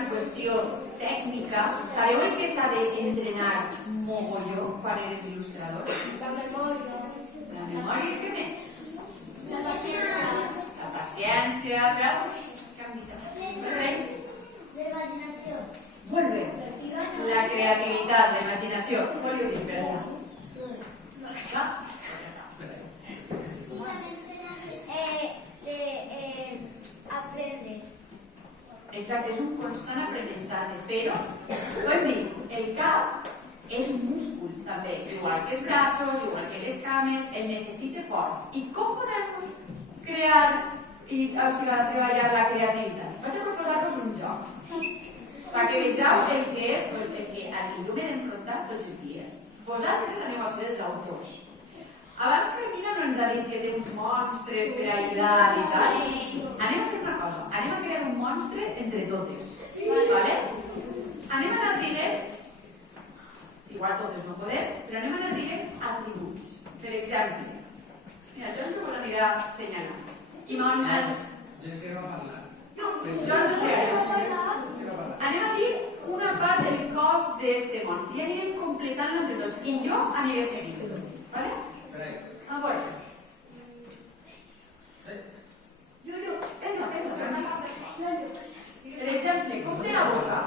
una qüestió tècnica. Sabeu en què s'ha d'entrenar mogolló quan eres il·lustrador? La memòria. La memòria, què més? La paciència. La paciència, però res. L'imaginació. Molt bé. La creativitat, la imaginació. Què li ho dic, per allà? Clar? Aprendre. Exacte, és un constant aprenentatge, però, ho hem dit, el cap és un múscul també, igual que els braços, igual que les cames, el necessita fort. I com podem crear i treballar la creativitat? Vaig a proposar-vos un joc, perquè vegeu el que és, al que jo m'he d'enfrontar tots els dies. Vosaltres aneu a ser els autors. Abans Carmina no ens ha dit que té uns monstres per ajudar i tal. Anem a fer una cosa, anem a crear un monstre entre totes. Vale? Anem a anar dient, igual totes no podem, però anem a anar dient atributs. Per exemple, mira, jo ens ho anirà assenyalant. I m'han... Jo quiero parlar. Jo ens ho crearé. Anem a dir una part del cos d'este monstre i anirem completant-lo entre tots. I jo aniré seguint. Vale? A veure. Pensa. Per exemple, com té la boca?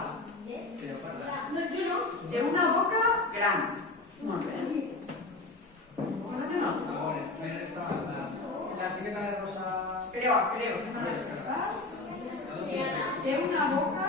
Té una boca gran. Molt bé. No. Ahora, me resta la chiqueta de rosa. Espereu. Té una boca